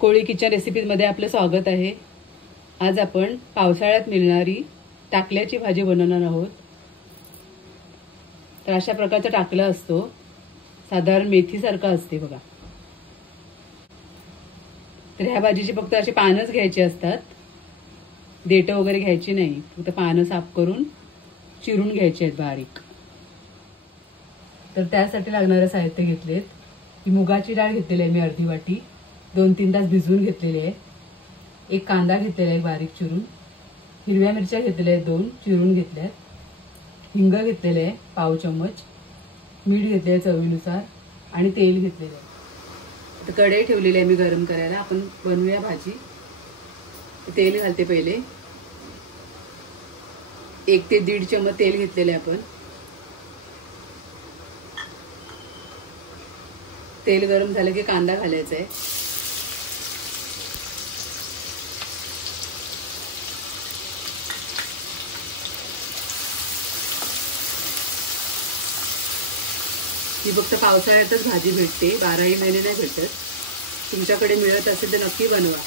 कोळी kitchen रेसिपीजमध्ये आपलं स्वागत आहे। आज आपण पावसाळ्यात मिळणारी टाकल्याची भाजी बनवणार आहोत। तर अशा प्रकारचा टाकला असतो, साधारण मेथीसारखा असते बघा। तर ह्या भाजीची फक्त अशी पानच घ्यायची असतात, देठ वगैरे घ्यायची नाही, फक्त पानं साफ करून चिरून घ्यायची आहेत बारीक। तर त्यासाठी लागणारे साहित्य घेतलेत। ही मुगाची डाळ घेतलेली आहे मी अर्धी वाटी, 2-3 तास भिजवून घेतलेली आहे। एक कांदा घेतलेला आहे बारीक चिरून, हिरव्या मिरच्या घेतलेल्या आहेत 2 चिरून घेतल्यात, हिंग घेतलेले आहे पाव चमच, मीठ घेतले चवीनुसार आणि तेल घेतलेले आहे। तर कढई ठेवलेली आहे मी गरम करायला। आपण बनवूया भाजी। तेल घालते पहिले, 1 ते 1.5 चमच तेल घेतलेले आपण। तेल गरम झालं की कांदा घालायचा आहे। ही फक्त पावसाळ्यातच भाजी भेटते, 12ही महिने नाही भेटत। तुमच्याकडे मिळत असेल तर नक्की बनवा।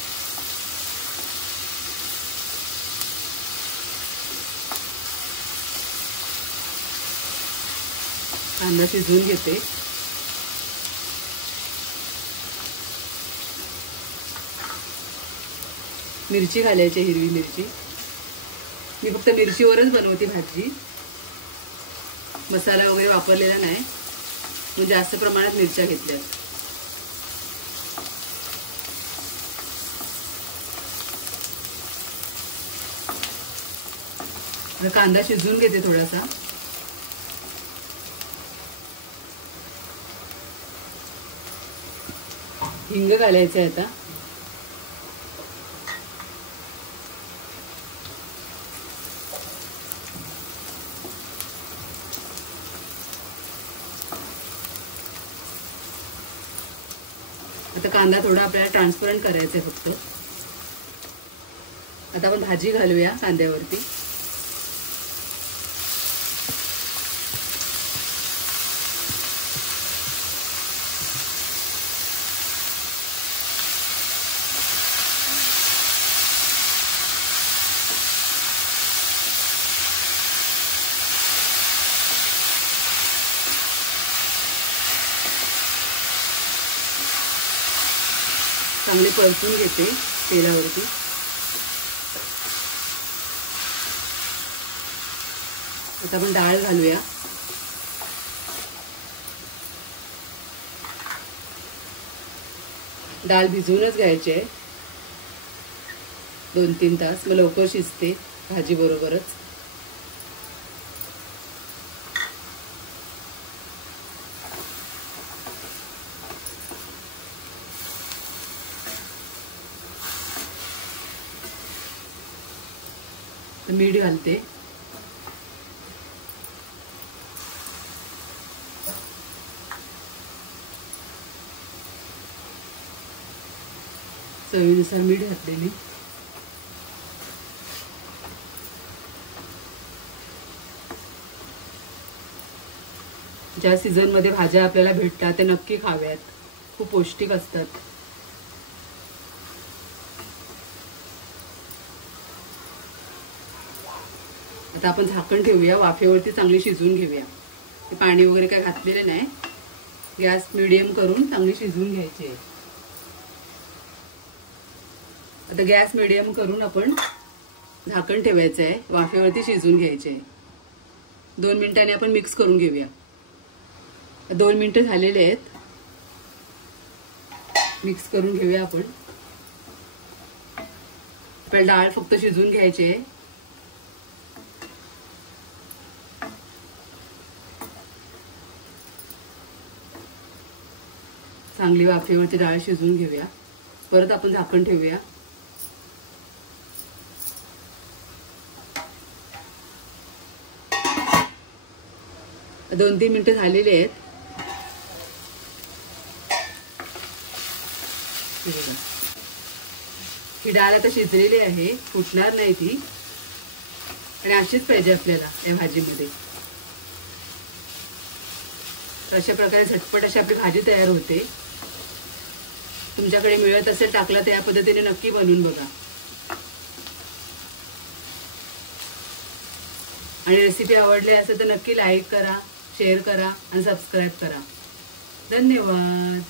कांदा शिजवून घेते। मिरची घालायची, हिरवी मिरची। मी फक्त मिरचीवरच बनवते भाजी, मसाला वगैरे वापरलेला नाही, म्हणजे जास्त प्रमाणात मिरच्या घेतल्या। कांदा शिजवून घेते थोडासा। हिंग घालायचं आहे आता। आता कांदा थोडा आपल्याला ट्रान्सपरंट करायचा आहे फक्त। आता आपण भाजी घालूया कांद्यावरती। चांगले परतून घेते तेलावरती। आता आपण डाळ घालूया। डाळ भिजवूनच घ्यायची आहे 2-3 तास, मग लवकर शिजते भाजी बरोबरच। मीठ घालते, चवीनुसार मीठ घातलेली। ज्या सीझन मध्ये भाज्या आपल्याला भेटतात ते नक्की खाव्यात, खूप पौष्टिक असतात। आता आपण झाकण ठेवूया, वाफेवरती चांगली शिजवून घेऊया। पाणी वगैरे काय घातलेले नाही, गॅस मीडियम करून चांगली शिजवून घ्यायची आहे। आता गॅस मीडियम करून आपण झाकण ठेवायचं आहे, वाफेवरती शिजवून घ्यायचे आहे। 2 मिनिटांनी आपण मिक्स करून घेऊया। 2 मिनिटं झालेले आहेत, मिक्स करून घेऊया आपण। आपल्याला डाळ फक्त शिजवून घ्यायची आहे। चांगली वाफेवरती डाळ शिजवून घेऊया, परत आपण झाकण ठेवूया। 2-3 मिनिटं झालेली आहेत। ही डाळ आता शिजलेली आहे, फुटणार नाही ती, आणि अशीच पाहिजे आपल्याला या भाजीमध्ये। अशा प्रकारे झटपट अशी आपली भाजी तयार होते। तुमच्याकडे मिळत असेल टाकला तर या पद्धतीने नक्की बनवून बघा. आणि रेसिपी आवडली असेल तर नक्की लाईक करा, शेअर करा आणि सबस्क्राईब करा. धन्यवाद.